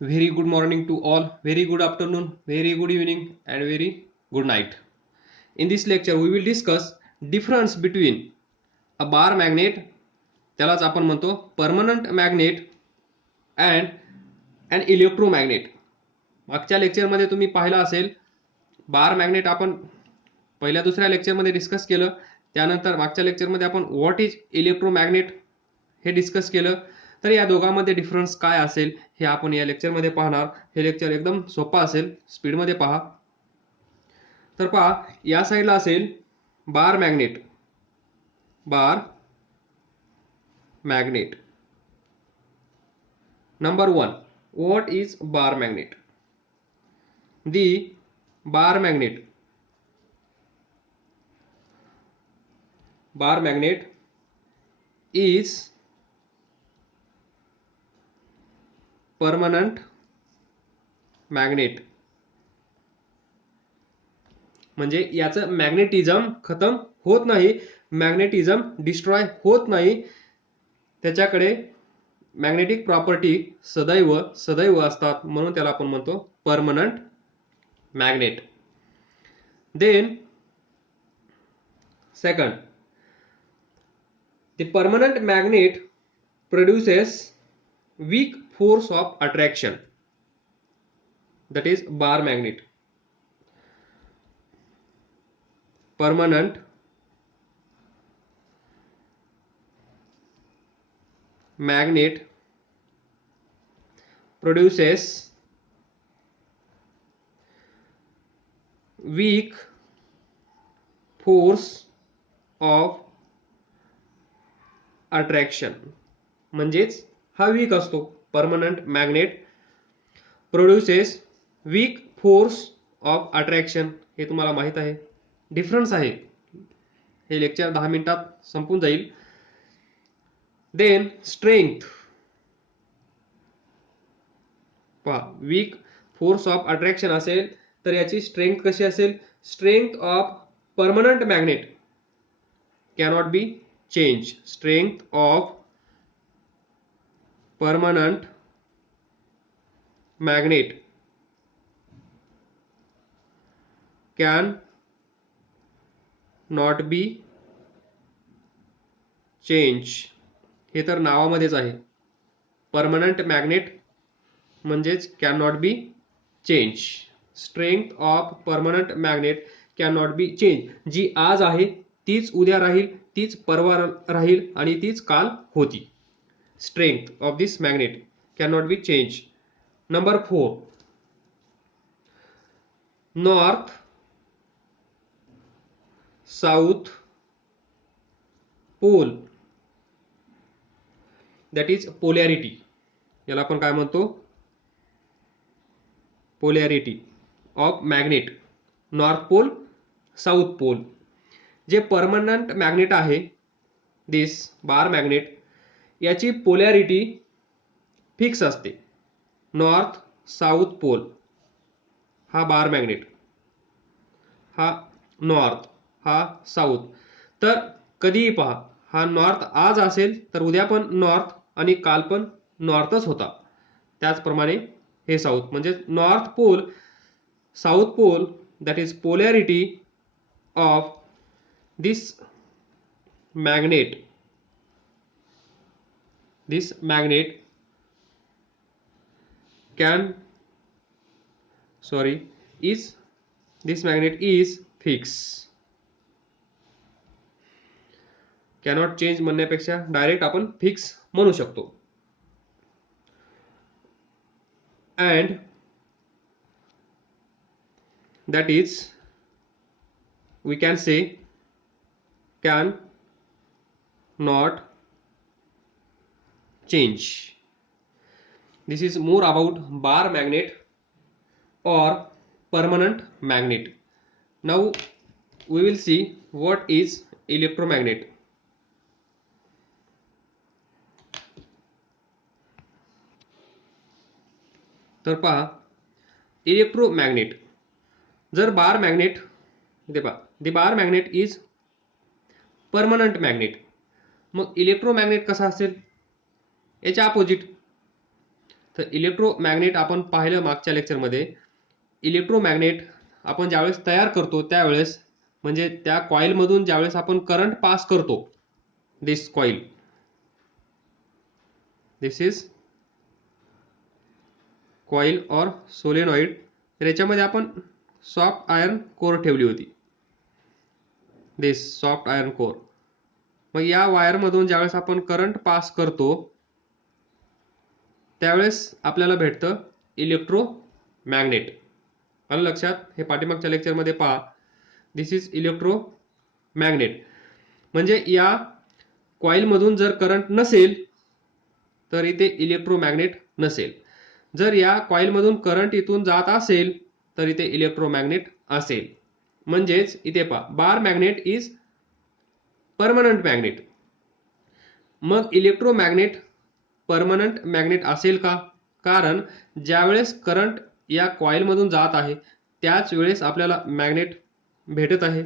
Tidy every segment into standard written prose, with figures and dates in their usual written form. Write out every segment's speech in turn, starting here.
Very good morning to all, very good afternoon, very good evening, and very good night. In this lecture, we will discuss difference between a bar magnet, त्यालाच आपण म्हणतो permanent magnet, and an electromagnet. मागच्या लेक्चरमध्ये तुम्ही पाहिलं असेल, bar magnet आपण पहिल्या दुसऱ्या लेक्चरमध्ये डिस्कस केलं. त्यानंतर मागच्या लेक्चरमध्ये आपण व्हॉट इज इलेक्ट्रोमॅग्नेट हे डिस्कस केलं. तर या दोघांमध्ये डिफरन्स काय असेल हे आपण या लेक्चरमध्ये पाहणार. हे लेक्चर एकदम सोपं असेल, स्पीडमध्ये पहा. तर पहा, या साईडला असेल bar magnet. Bar magnet. Number 1, what is bar magnet? The bar magnet. Bar magnet is permanent magnet. म्हणजे याचं मॅग्नेटिझम खतम होत नाही, मॅग्नेटिझम डिस्ट्रॉय होत नाही, त्याच्याकडे मॅग्नेटिक प्रॉपर्टी सदैव असतात, म्हणून त्याला आपण म्हणतो permanent magnet. Then second, the permanent magnet produces weak force of attraction, that is bar magnet. Permanent magnet produces weak force of attraction. म्हणजेच हा वीक असतो. Permanent magnet produces weak force of attraction. हे तुम्हाला माहित आहे. Difference आहे, हे lecture 10 मिनिटात संपून जाईल. Then strength. पहा, वीक फोर्स ऑफ अट्रॅक्शन असेल तर याची स्ट्रेंथ कशी असेल? Strength of permanent magnet cannot be change. Strength of permanent magnet can not be change. हे तर नावामध्येच आहे. परमनंट मॅग्नेट म्हणजेच can not be change. Strength of permanent magnet can not be change. जी आज आहे तीच उद्या राहील, तीच परवा राहील आणि तीच काल होती. Strength of this magnet can not be change. Number 4, north south pole, that is polarity. याला आपण काय म्हणतो? Polarity of magnet. North pole, south pole. जे परमनंट मॅग्नेट आहे, दिस बार मॅग्नेट, याची पोलॅरिटी फिक्स असते. नॉर्थ साऊथ पोल हा bar magnet, हा नॉर्थ, हा साऊथ. तर कधीही पहा, हा नॉर्थ आज असेल तर उद्या पण नॉर्थ आणि काल पण नॉर्थच होता. त्याचप्रमाणे हे साऊथ. म्हणजे north pole, south pole, that is polarity of this magnet is fixed. cannot change म्हणण्यापेक्षा डायरेक्ट आपण फिक्स म्हणू शकतो. and that is we can say can not change. This is more about bar magnet or permanent magnet. Now we will see what is electromagnet. तर पहा, electromagnet. जर बार magnet, इथे पहा, the bar magnet is permanent magnet. मग electromagnet कसा असेल? याच्या opposite. तर इलेक्ट्रोमॅग्नेट आपण पाहिलं मागच्या लेक्चरमध्ये. इलेक्ट्रोमॅग्नेट आपण ज्यावेळेस तयार करतो त्यावेळेस, म्हणजे त्या कॉइलमधून ज्यावेळेस आपण करंट पास करतो, दिस कॉइल, दिस इज कॉइल और सोलेनॉइड, तर याच्यामध्ये आपण सॉफ्ट आयर्न कोर ठेवली होती, दिस सॉफ्ट आयर्न कोर. मग या वायरमधून ज्यावेळेस आपण करंट पास करतो त्यावेळेस आपल्याला भेटतं इलेक्ट्रोमॅग्नेट. आलं लक्षात? हे पाठीमागच्या लेक्चरमध्ये पहा, दिस इज इलेक्ट्रोमॅग्नेट. म्हणजे या कॉइलमधून जर करंट नसेल तर इथे इलेक्ट्रोमॅग्नेट नसेल. जर या कॉइलमधून करंट इथून जात असेल तर इथे इलेक्ट्रोमॅग्नेट असेल. म्हणजेच इथे पहा, बार मॅग्नेट इज परमनंट मॅग्नेट. मग इलेक्ट्रोमॅग्नेट परमनंट मॅग्नेट असेल का? कारण ज्यावेळेस करंट या कॉइलमधून जात आहे त्याच वेळेस आपल्याला मॅग्नेट भेटत आहे.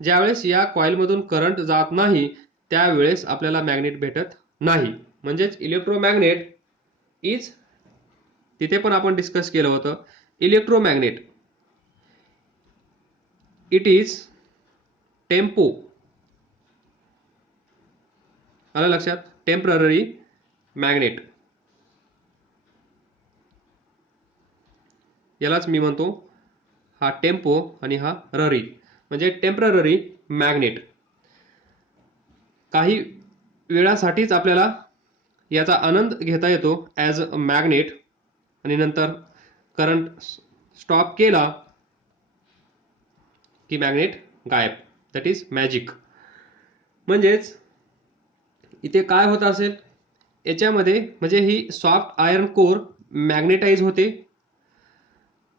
ज्यावेळेस या कॉइलमधून करंट जात नाही त्यावेळेस आपल्याला मॅग्नेट भेटत नाही. म्हणजेच इलेक्ट्रोमॅग्नेट इज, तिथे पण आपण डिस्कस केलं होतं, इलेक्ट्रोमॅग्नेट इट इज टेम्पो, आलं लक्षात? टेम्पररी मॅग्नेट, यालाच मी म्हणतो हा टेम्पो आणि हा ररी, म्हणजे टेम्पररी मॅग्नेट. काही वेळासाठीच आपल्याला याचा आनंद घेता येतो ॲज अ मॅग्नेट, आणि नंतर करंट स्टॉप केला की मॅग्नेट गायब. That is magic. म्हणजेच इथे काय होत असेल याच्यामध्ये, म्हणजे ही सॉफ्ट आयर्न कोर मॅग्नेटाइज होते.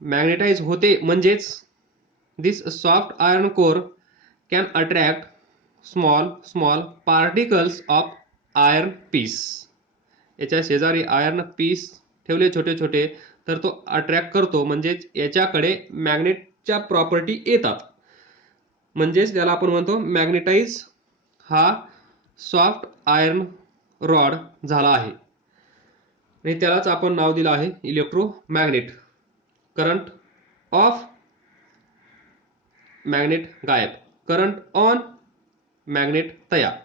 मॅग्नेटाइज होते म्हणजेच this soft iron core can attract small particles of iron piece. याच्या शेजारी आयर्न पीस ठेवले छोटे छोटे तर तो अट्रॅक्ट करतो, म्हणजेच याच्याकडे मॅग्नेटच्या प्रॉपर्टी येतात. म्हणजेच त्याला आपण म्हणतो मॅग्नेटाइज हा सॉफ्ट आयर्न रॉड झाला आहे, आणि त्यालाच आपण नाव दिलं आहे इलेक्ट्रोमॅग्नेट. करंट ऑफ मॅग्नेट गायब, करंट ऑन मॅग्नेट तयार,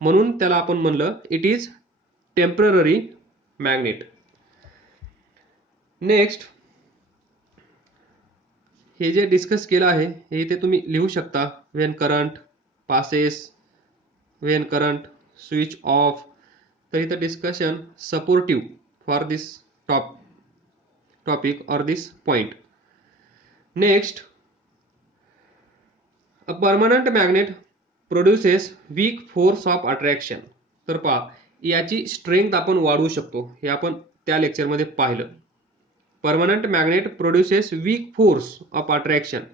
म्हणून त्याला आपण म्हणलं it is temporary magnet. Next, हे जे डिस्कस केलं आहे हे इथे तुम्ही लिहू शकता. When current passes, when current switch off. तर इथं discussion supportive for this topic और this point. Next, a permanent magnet produces weak force of attraction. तर पहा, याची स्ट्रेंथ आपण वाढवू शकतो, हे आपण त्या लेक्चरमध्ये पाहिलं. Permanent magnet produces weak force of attraction.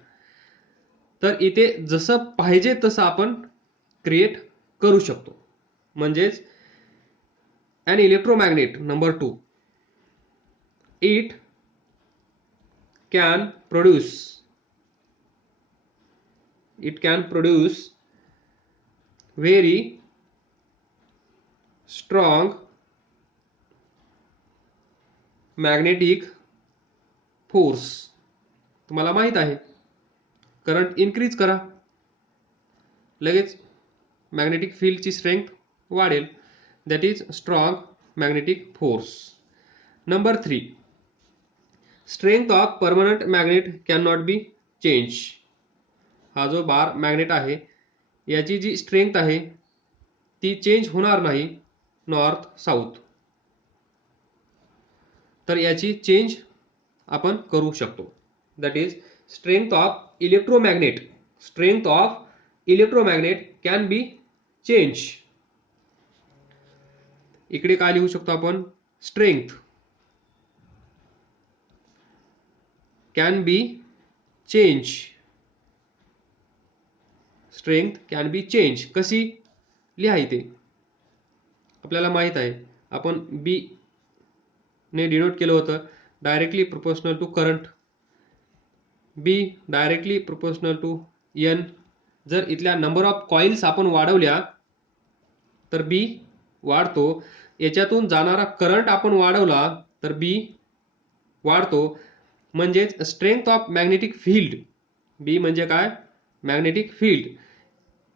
तर इथे जसं पाहिजे तसं आपण क्रिएट करू शकतो. म्हणजेच an electromagnet number 2, it can produce very strong magnetic force. तुम्हाला माहित आहे, करंट इन्क्रीज करा लगेच मॅग्नेटिक फील्डची स्ट्रेंथ वाढेल. That is strong magnetic force. Number 3, strength of permanent magnet can not be change. हा जो बार मॅग्नेट आहे याची जी स्ट्रेंथ आहे ती चेंज होणार नाही नॉर्थ साऊथ. तर याची चेंज आपण करू शकतो. That is strength of electromagnet, strength of electromagnet can be change. इकडे काय लिहू शकतो आपण, strength can be change, strength can be change. कशी लिहा इथे आपल्याला माहित आहे, आपण बी ने डिनोट केलं होतं directly proportional to current. B directly proportional to N. जर इथल्या नंबर ऑफ कॉइल्स आपण वाढवल्या तर बी वाढतो. याच्यातून जाणारा करंट आपण वाढवला तर बी वाढतो, म्हणजेच स्ट्रेंथ ऑफ मॅग्नेटिक फील्ड. बी म्हणजे काय? Magnetic field.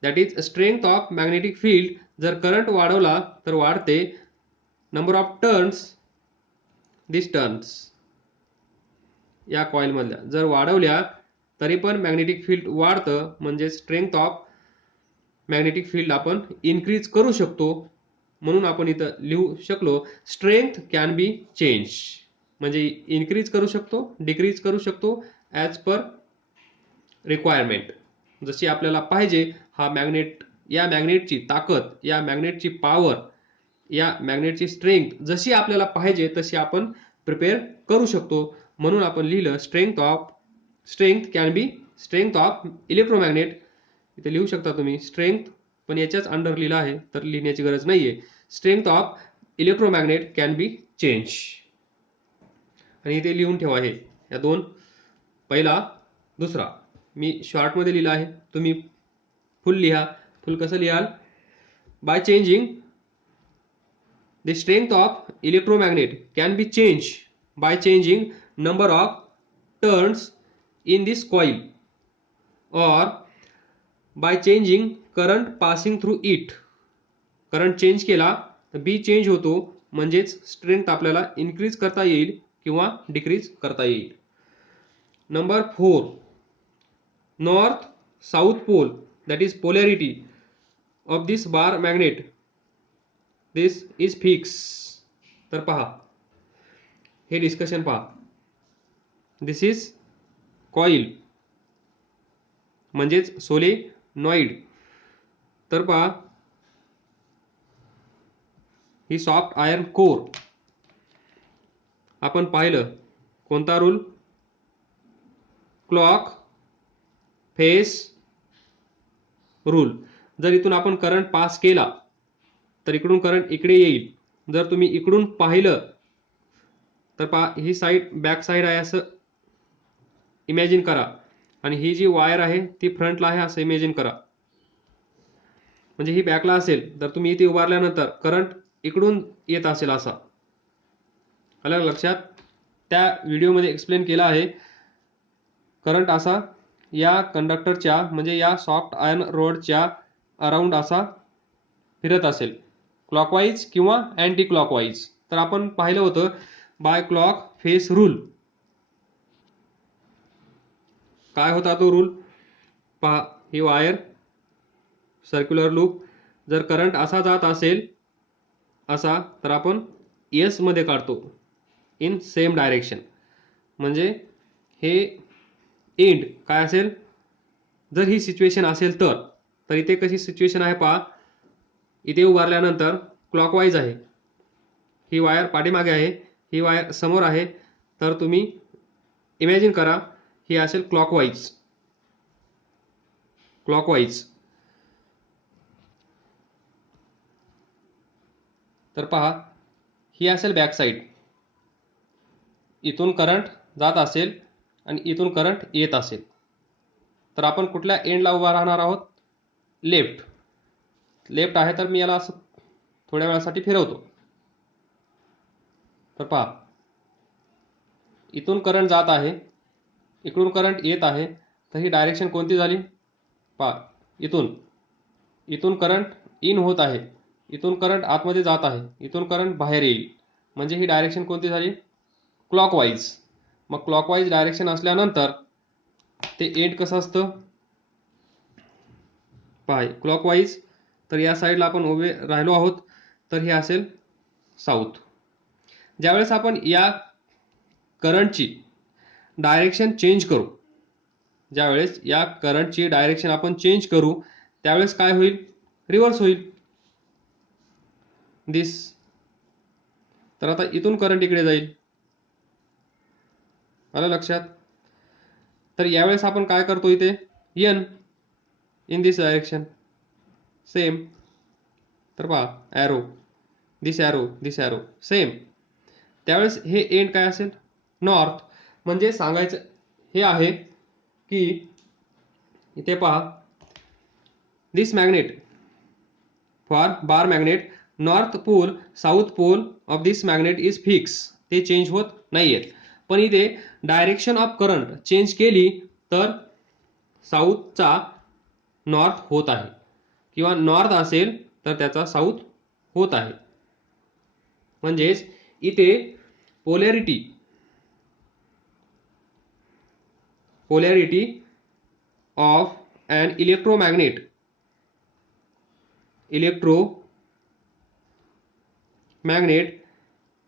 That is strength of magnetic field. जर करंट वाढवला तर वाढते. Number of turns, this turns या कॉईल मधल्या जर वाढवल्या तरी पण मॅग्नेटिक फील्ड वाढतं, म्हणजे स्ट्रेंथ ऑफ मॅग्नेटिक फील्ड आपण इन्क्रीज करू शकतो. म्हणून आपण इथं लिहू शकलो स्ट्रेंथ कॅन बी चेंज, म्हणजे इन्क्रीज करू शकतो, डिक्रीज करू शकतो ॲज पर रिक्वायरमेंट. जशी आपल्याला पाहिजे हा मॅग्नेट, या मॅग्नेटची ताकद, या मॅग्नेटची पॉवर, या मॅग्नेटची स्ट्रेंथ जशी आपल्याला पाहिजे तशी आपण प्रिपेअर करू शकतो. म्हणून आपण लिहिलं strength can be, strength of electromagnet. इथे लिहू शकता तुम्ही स्ट्रेंथ, पण याच्याच अंडर लिहिलं आहे तर लिहिण्याची गरज नाहीये. Strength of electromagnet can be change. आणि इथे लिहून ठेवा हे या दोन, पहिला दुसरा. मी शॉर्ट मध्ये लिहिला आहे, तुम्ही फुल लिहा. फुल कसं लिहाल? By changing the strength of electromagnet can be change by changing number of turns in this coil और by changing current passing through it. Current change केला तर बी चेंज होतो, म्हणजेच स्ट्रेंथ आपल्याला इन्क्रीज करता येईल किंवा डिक्रीज करता येईल. Number 4, north south pole, that is polarity of this bar magnet, this is fix. तर पहा हे डिस्कशन पहा. दिस इज कॉइल म्हणजेच सोलेनॉइड. तर पहा ही सॉफ्ट आयर्न कोर. आपण पाहिलं कोणता रूल? Clock face rule. जर इथून आपण करंट पास केला तर इकडून करंट इकडे येईल. जर तुम्ही इकडून पाहिलं तर पहा ही साईड बॅक साईड आहे असं इमॅजिन करा, आणि ही जी वायर आहे ती फ्रंटला आहे असं इमॅजिन करा. म्हणजे ही बॅकला असेल तर तुम्ही इथे उभारल्यानंतर करंट इकडून येत असेल असा. आलं लक्षात? त्या व्हिडिओमध्ये एक्सप्लेन केला आहे. करंट असा या कंडक्टरच्या म्हणजे या सॉफ्ट आयर्न रोडच्या अराउंड असा फिरत असेल, क्लॉकवाईज किंवा अँटी क्लॉकवाईज. तर आपण पाहिलं होतं बाय क्लॉक फेस रूल. काय होता तो रूल? पहा ही वायर सर्क्युलर लूप. जर करंट असा जात असेल असा तर आपण एस मध्ये काढतो, इन सेम डायरेक्शन. म्हणजे हे एंड काय असेल? जर ही सिच्युएशन असेल तर इथे कशी सिच्युएशन आहे पहा. इथे उभारल्यानंतर क्लॉकवाईज आहे, ही वायर पाठीमागे आहे, ही वायर समोर आहे. तर तुम्ही इमॅजिन करा ही असेल क्लॉकवाईज. क्लॉकवाईज तर पहा ही असेल बॅक साईड. इथून करंट जात असेल आणि इथून करंट येत असेल तर आपण कुठल्या एंडला उभा राहणार आहोत? लेफ्ट. लेफ्ट आहे तर मी याला असं थोड्या वेळासाठी फिरवतो. तर पहा इथून करंट जात आहे, इकडून करंट येत आहे, तर ही डायरेक्शन कोणती झाली? पहा इथून करंट इन होत आहे, इथून करंट आतमध्ये जात आहे, इथून करंट बाहेर येईल, म्हणजे ही डायरेक्शन कोणती झाली? क्लॉकवाईज. मग क्लॉकवाईज डायरेक्शन असल्यानंतर ते एंड कसं असतं? पहा क्लॉकवाईज, तर या साईडला आपण उभे राहिलो आहोत तर हे असेल साऊथ. ज्यावेळेस आपण या करंटची डायरेक्शन चेंज करू, ज्यावेळेस या करंटची डायरेक्शन आपण चेंज करू त्यावेळेस काय होईल? रिव्हर्स होईल. दिस. तर आता इथून करंट इकडे जाईल. आलं लक्षात? तर यावेळेस आपण काय करतो इथे? And in this direction same. तर पहा arrow, this arrow, this arrow same. त्यावेळेस हे एंड काय असेल? नॉर्थ. म्हणजे सांगायचं हे आहे की इथे पहा this magnet for bar magnet north pole south pole of this magnet is fix, ते चेंज होत नाहीयेत. पण इथे डायरेक्शन ऑफ करंट चेंज केली तर साऊथचा नॉर्थ होत आहे किंवा नॉर्थ असेल तर त्याचा साऊथ होत आहे. म्हणजेच इथे polarity of an electromagnet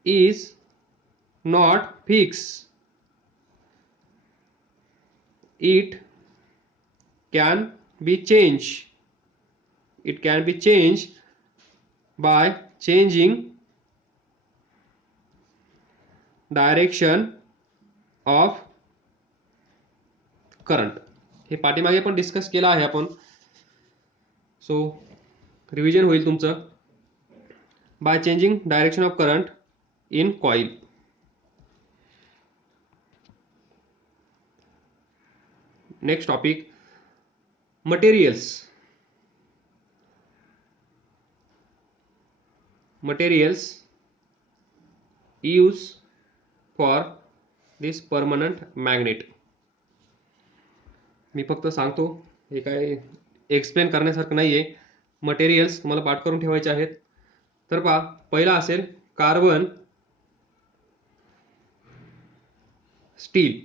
is not fixed. It can be changed. It can be changed by changing direction of current. हे पाठीमागे पण डिस्कस केलं आहे आपण. सो रिव्हिजन होईल तुमचं. By changing direction of current in coil. Next topic, materials. Use for this permanent magnet. मी फक्त सांगतो, हे काय एक्सप्लेन करण्यासारखं नाहीये. मटेरियल्स तुम्हाला पाठ करून ठेवायचे आहेत. तर पहा, पहिला असेल carbon, steel.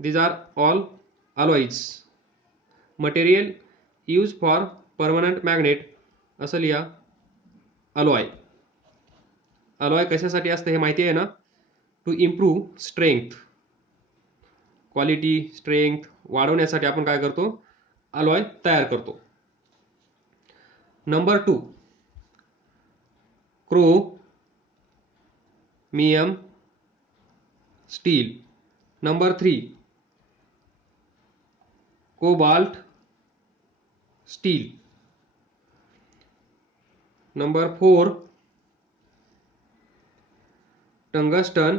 these are all alloys. Material use for permanent magnet असं लिहा, अलॉय. अलॉय कशासाठी असतं हे माहिती आहे ना? To improve strength, quality, strength वाढवण्यासाठी आपण काय करतो? अलॉय तयार करतो. Number 2, chromium steel. Number 3, cobalt steel. Number 4, tungsten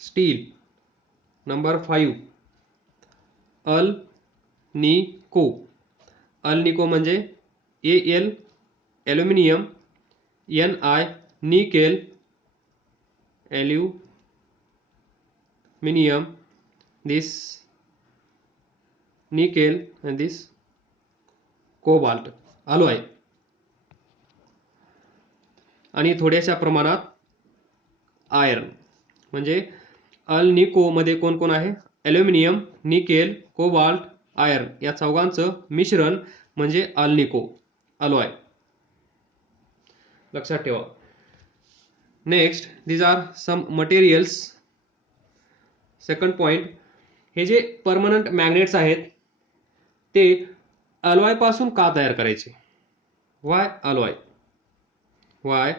steel. Number 5, alnico. Alnico म्हणजे AL aluminium, NI nickel, aluminium, this nickel and this cobalt, alloy. आणि थोड्याशा प्रमाणात आयर्न. म्हणजे अल्निको मध्ये कोण कोण आहे? ॲल्युमिनियम, निकेल, कोबाल्ट, आयर्न या चौघांचं मिश्रण म्हणजे अल्निको, अलॉय. लक्षात ठेवा. Next, these are some materials. Second point, हे जे परमनंट मॅग्नेट्स आहेत ते अलॉय पासून का तयार करायचे? Y alloy? Y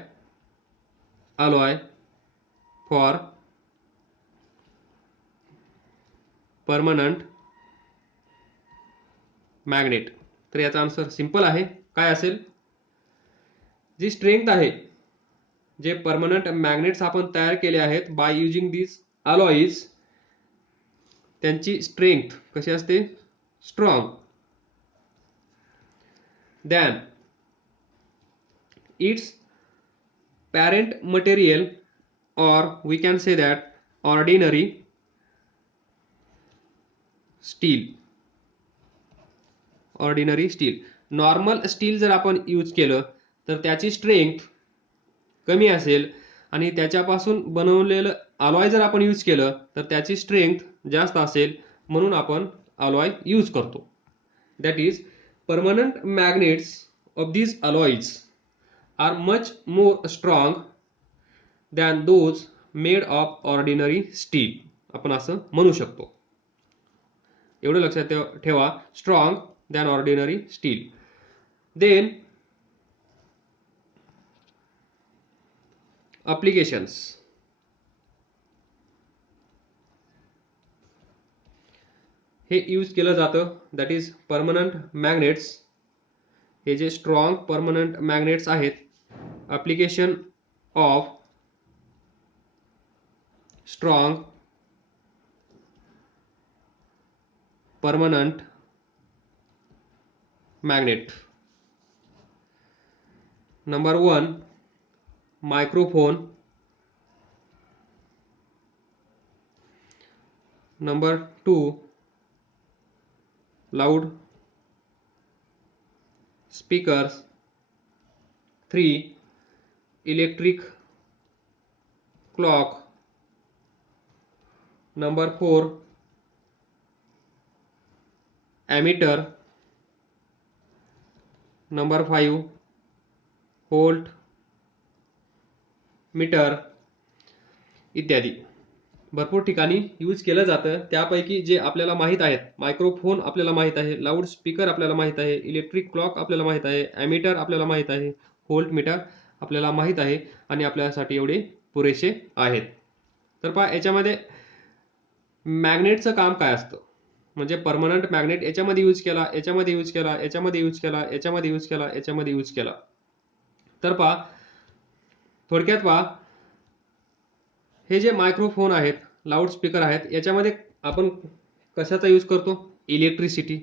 alloy for permanent magnet. तर याचा आन्सर सिंपल आहे. काय असेल? जी स्ट्रेंथ आहे, जे परमनंट मॅग्नेट्स आपण तयार केले आहेत बाय युजिंग दिस अलॉईज, त्यांची स्ट्रेंथ कशी असते? Strong. Than it's parent material, or we can say that ordinary steel. Normal steel जर आपण यूज केलं तर त्याची स्ट्रेंथ कमी असेल आणि त्याच्यापासून बनवलेलं अलॉय जर आपण यूज केलं तर त्याची स्ट्रेंथ जास्त असेल, म्हणून आपण अलॉय यूज करतो. That is permanent magnets of these alloys are much more strong than those made of ordinary steel. आपण असं म्हणू शकतो. एवढं लक्षात ठेवा, strong than ordinary steel. Then applications. हे यूज केलं जातं, दॅट इज परमनंट मॅग्नेट्स. हे जे स्ट्रॉंग परमनंट मॅग्नेट्स आहेत, application of strong permanent magnet. Number 1, microphone. Number 2, loud speakers. 3, electric clock. Number 4, ammeter. Number 5, volt metre इत्यादी. भरपूर ठिकाणी use केलं जातं. त्यापैकी जे आपल्याला माहीत आहेत, मायक्रोफोन आपल्याला माहीत आहे, लाऊड स्पीकर आपल्याला माहीत आहे, इलेक्ट्रिक क्लॉक आपल्याला माहीत आहे, ॲमीटर आपल्याला माहीत आहे, व्होल्ट मीटर आपल्याला माहीत आहे आणि आपल्यासाठी एवढे पुरेसे आहेत. तर पहा याच्यामध्ये मॅग्नेटचं काम काय असतं, म्हणजे परमनंट मॅग्नेट याच्यामध्ये यूज केला, याच्यामध्ये यूज केला, याच्यामध्ये यूज केला, याच्यामध्ये यूज केला, याच्यामध्ये यूज केला. तर पहा थोडक्यात पहा, हे जे मायक्रोफोन आहेत, लाऊड स्पीकर आहेत, याच्यामध्ये आपण कशाचा यूज करतो, इलेक्ट्रिसिटी.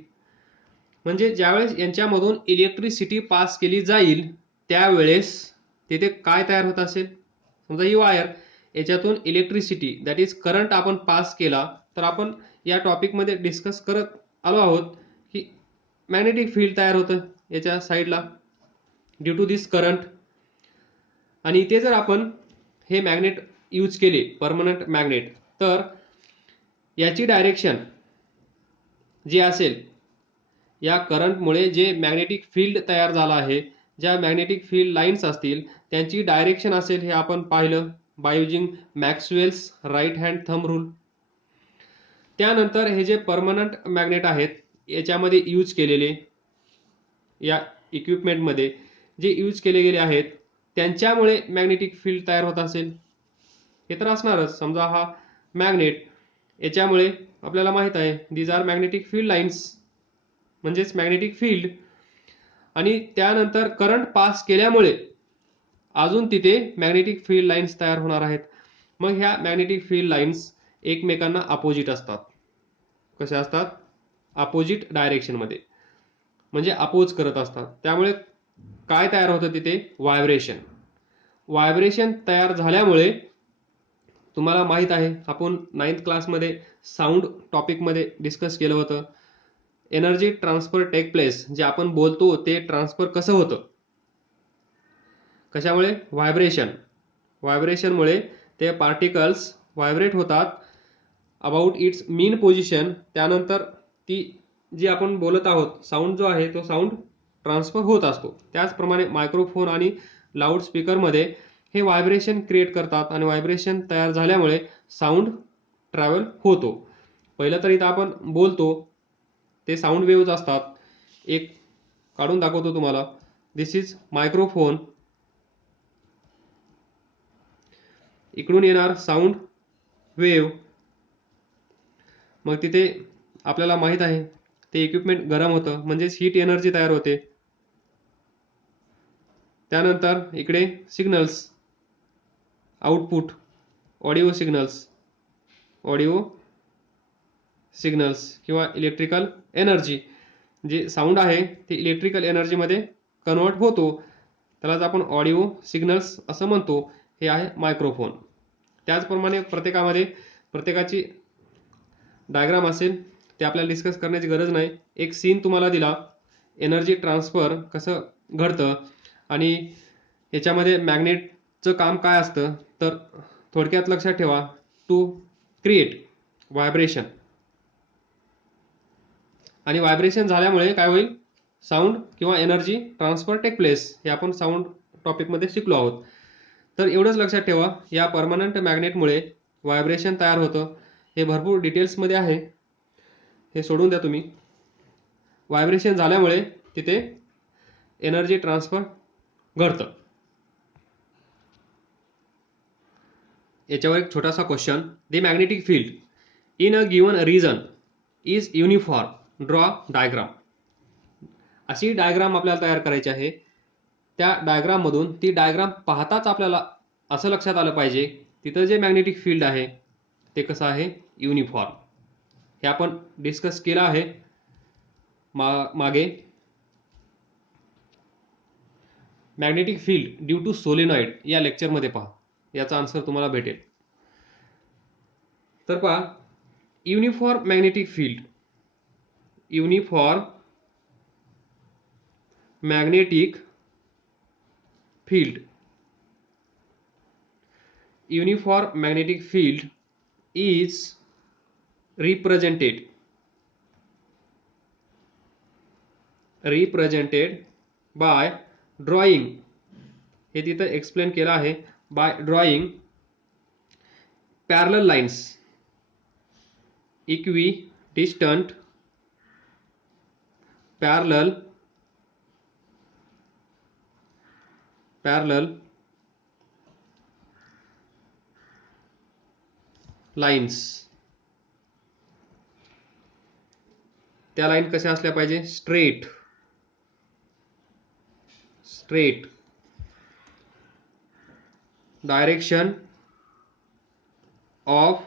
म्हणजे ज्यावेळेस यांच्यामधून इलेक्ट्रिसिटी पास केली जाईल त्यावेळेस तिथे काय तयार होत असेल, समजा ही वायर, याच्यातून इलेक्ट्रिसिटी दॅट इज करंट आपण पास केला, तर आपण या टॉपिकमध्ये डिस्कस करत आलो आहोत की मॅग्नेटिक फील्ड तयार होतं याच्या साईडला ड्यू टू दिस करंट. आणि इथे जर आपण हे मॅग्नेट यूज केले, परमनंट मॅग्नेट, तर याची डायरेक्शन जी असेल, या करंटमुळे जे मॅग्नेटिक फील्ड तयार झाला आहे, ज्या मॅग्नेटिक फील्ड लाईन्स असतील त्यांची डायरेक्शन असेल, हे आपण पाहिलं by using Maxwell's right hand thumb rule. त्यानंतर हे जे परमनंट मॅग्नेट आहेत याच्यामध्ये यूज केलेले, या इक्विपमेंटमध्ये जे यूज केले गेले आहेत त्यांच्यामुळे मॅग्नेटिक फील्ड तयार होत असेल, हे तर असणारच. समजा हा मॅग्नेट, याच्यामुळे आपल्याला माहित आहे these are magnetic field lines, म्हणजेच मॅग्नेटिक फील्ड. आणि त्यानंतर करंट पास केल्यामुळे अजून तिथे मॅग्नेटिक फील्ड लाईन्स तयार होणार आहेत. मग ह्या मॅग्नेटिक फील्ड लाईन्स एकमेकांना अपोजिट असतात. कशा असतात, अपोजिट डायरेक्शनमध्ये, म्हणजे अपोज करत असतात. त्यामुळे काय तयार होतं तिथे, व्हायब्रेशन. व्हायब्रेशन तयार झाल्यामुळे तुम्हाला माहित आहे, आपण 9th क्लासमध्ये साऊंड टॉपिकमध्ये डिस्कस केलं होतं, एनर्जी ट्रान्सफर टेक प्लेस. जे आपण बोलतो ते ट्रान्सफर कसं होतं, कशामुळे, व्हायब्रेशन. व्हायब्रेशनमुळे ते पार्टिकल्स व्हायब्रेट होतात अबाउट इट्स मीन पोझिशन. त्यानंतर ती जी आपण बोलत आहोत साऊंड जो आहे तो साऊंड ट्रान्सफर होत असतो. त्याचप्रमाणे मायक्रोफोन आणि लाऊड स्पीकरमध्ये हे व्हायब्रेशन क्रिएट करतात आणि व्हायब्रेशन तयार झाल्यामुळे साऊंड ट्रॅव्हल होतो. पहिलं तर इथं आपण बोलतो ते साऊंड वेव्ज असतात. एक काढून दाखवतो तुम्हाला. दिस इज मायक्रोफोन. इकडून येणार साऊंड वेव्ह. मग तिथे आपल्याला माहित आहे ते इक्विपमेंट गरम होतं, म्हणजेच हीट एनर्जी तयार होते. त्यानंतर इकडे सिग्नल्स, आउटपुट, ऑडिओ सिग्नल्स किंवा इलेक्ट्रिकल एनर्जी. जे साऊंड आहे ते इलेक्ट्रिकल एनर्जीमध्ये कन्वर्ट होतो, त्यालाच आपण ऑडिओ सिग्नल्स असं म्हणतो. हे आहे मायक्रोफोन. त्याचप्रमाणे प्रत्येकाची डायग्राम असेल, ते आपल्याला डिस्कस करण्याची गरज नाही. एक सीन तुम्हाला दिला, एनर्जी ट्रान्सफर कसं घडतं आणि याच्यामध्ये मॅग्नेटचं काम काय असतं, तर थोडक्यात लक्षात ठेवा, टू क्रिएट व्हायब्रेशन. आणि व्हायब्रेशन झाल्यामुळे काय होईल, साऊंड किंवा एनर्जी ट्रान्सफर टेक प्लेस. हे आपण साऊंड टॉपिकमध्ये शिकलो आहोत. तर एवढंच लक्षात ठेवा, या परमनंट मॅग्नेटमुळे व्हायब्रेशन तयार होतं. हे भरपूर डिटेल्समध्ये आहे, हे सोडून द्या तुम्ही. व्हायब्रेशन झाल्यामुळे तिथे एनर्जी ट्रान्सफर घडतं. याच्यावर एक छोटासा question, the magnetic field in a given region is uniform, draw diagram. अशी डायग्राम आपल्याला तयार करायची आहे. त्या डायग्राममधून ती डायग्राम पाहताच आपल्याला असं लक्षात आलं पाहिजे तिथं जे मॅग्नेटिक फील्ड आहे ते कसं आहे, युनिफॉर्म. हे आपण डिस्कस केलं आहे मागे. Magnetic field due to solenoid या लेक्चरमध्ये पहा, याचा आन्सर तुम्हाला भेटेल. तर पहा, uniform magnetic field, uniform magnetic field, uniform magnetic field is represented by drawing, हे तिथं एक्सप्लेन केलं आहे, by drawing parallel lines, equidistant parallel lines. त्या लाईन कशा असल्या पाहिजे? Straight. Direction of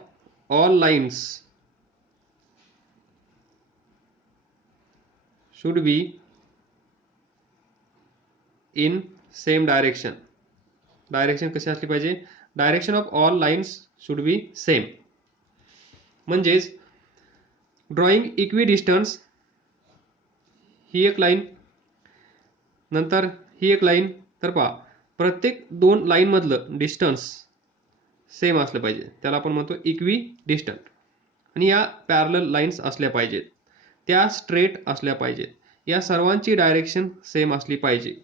all lines should be in same direction. Direction कशी असली पाहिजे? Direction of all lines should be same. म्हणजेच ड्रॉइंग इक्विडिस्टन्स, ही एक लाईन, नंतर ही एक लाईन. तर पहा, प्रत्येक दोन लाईन मधलं डिस्टन्स सेम असलं पाहिजे, त्याला आपण म्हणतो इक्विडिस्टंट. आणि या पॅरलल लाईन्स असल्या पाहिजेत, त्या स्ट्रेट असल्या पाहिजेत, या सर्वांची डायरेक्शन सेम असली पाहिजे.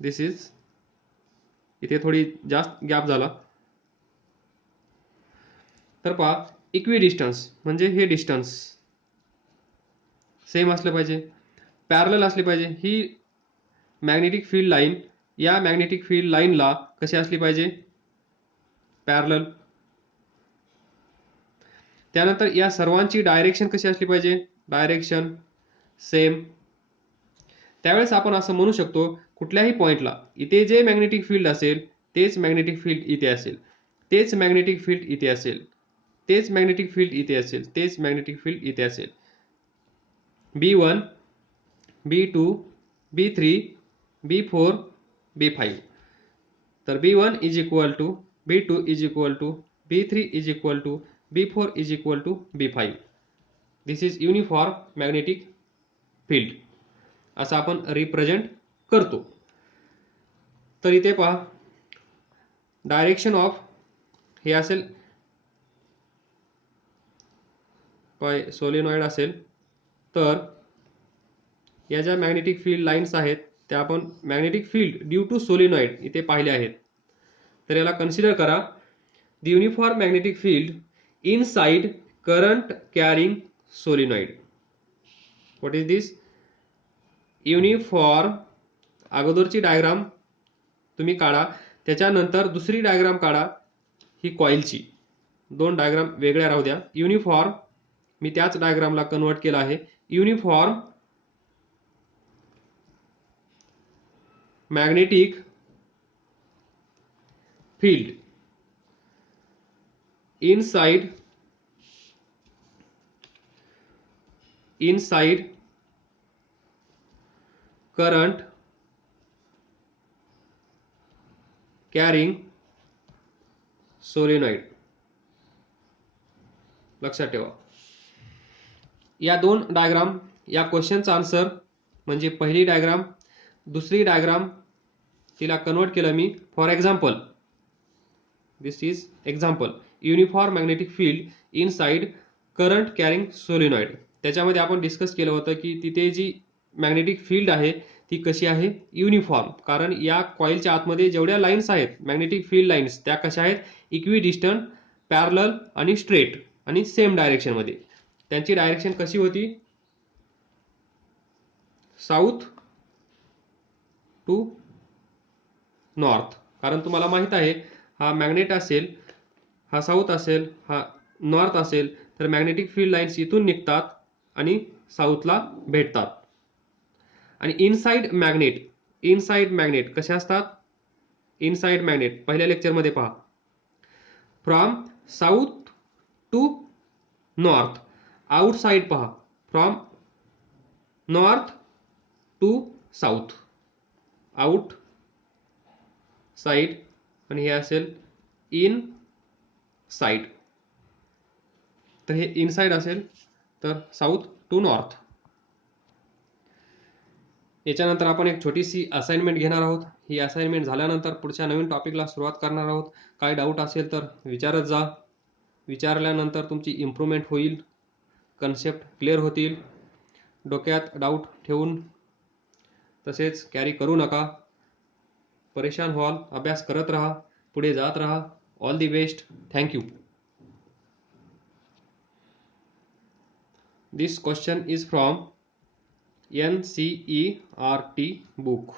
दिस इज, इथे थोडी जास्त गॅप झाला. तर पहा, इक्विडिस्टन्स म्हणजे हे डिस्टन्स सेम असलं पाहिजे, पॅरलल असली पाहिजे. ही मॅग्नेटिक फील्ड लाईन या मॅग्नेटिक फील्ड लाईनला कशी असली पाहिजे? पॅरलल. त्यानंतर या सर्वांची डायरेक्शन कशी असली पाहिजे? Direction same. त्यावेळेस आपण असं म्हणू शकतो, कुठल्याही पॉइंटला इथे जे मॅग्नेटिक फील्ड असेल तेच मॅग्नेटिक फील्ड इथे असेल, तेच मॅग्नेटिक फील्ड इथे असेल, तेच मॅग्नेटिक फील्ड इथे असेल, तेच मॅग्नेटिक फील्ड इथे असेल. B1, B2, B3, B4, B5. तर B1 is equal to B2 is equal to B3 is equal to B4 is equal to B5. This is uniform magnetic field, असं आपण represent करतो. तर इथे पहा, डायरेक्शन ऑफ हे असेल सोलेनॉइड असेल, तर या ज्या मॅग्नेटिक फील्ड लाईन्स आहेत त्या आपण magnetic field due to solenoid इथे पाहिले आहेत. तर याला कन्सिडर करा, the uniform magnetic field inside current carrying solenoid. What is this? Uniform, अगोदरची डायग्राम तुम्ही काढा, त्याच्यानंतर दुसरी डायग्राम काढा, ही कॉइलची. दोन डायग्राम वेगळ्या राहू द्या. युनिफॉर्म, मी त्याच डायग्रामला कन्वर्ट केला आहे. Uniform magnetic field inside current carrying solenoid. लक्षात ठेवा, या दोन डायग्राम, या क्वेश्चनचा आन्सर म्हणजे पहिली डायग्राम, दुसरी डायग्राम तिला कन्वर्ट केलं मी. For example, this is example, uniform magnetic field inside current carrying solenoid. त्याच्यामध्ये आपण डिस्कस केलं होतं की तिथे जी मॅग्नेटिक फील्ड आहे ती कशी आहे? युनिफॉर्म. कारण या कॉइलच्या आतमध्ये जेवढ्या लाईन्स आहेत मॅग्नेटिक फील्ड लाईन्स, त्या कशा आहेत? इक्विडिस्टंट, पॅरलल आणि स्ट्रेट आणि सेम डायरेक्शन मध्ये. त्यांची डायरेक्शन कशी होती? South to north. कारण तुम्हाला माहित आहे, हा मॅग्नेट असेल, हा साऊथ असेल, हा नॉर्थ असेल, तर मॅग्नेटिक फील्ड लाईन्स इथून निघतात आणि साऊथला भेटतात. आणि इनसाइड मॅग्नेट कशा असतात? इनसाइड मॅग्नेट पहिल्या लेक्चरमध्ये पहा, from south to north. Outside पहा, from north to south. Outside आणि हे असेल इन साइड. तर हे इनसाइड असेल, तर साऊथ टू नॉर्थ. याच्यानंतर आपण एक छोटीशी असाइनमेंट घेणार आहोत. ही असाइनमेंट झाल्यानंतर पुढच्या नवीन टॉपिकला सुरुवात करणार आहोत. काय डाऊट असेल तर विचारत जा. विचारल्यानंतर तुमची इम्प्रूव्हमेंट होईल, कन्सेप्ट क्लिअर होतील. डोक्यात डाऊट ठेवून तसेच कॅरी करू नका. परेशान व्हाल, अभ्यास करत राहा, पुढे जात राहा. All the best. Thank you. This question is from NCERT book.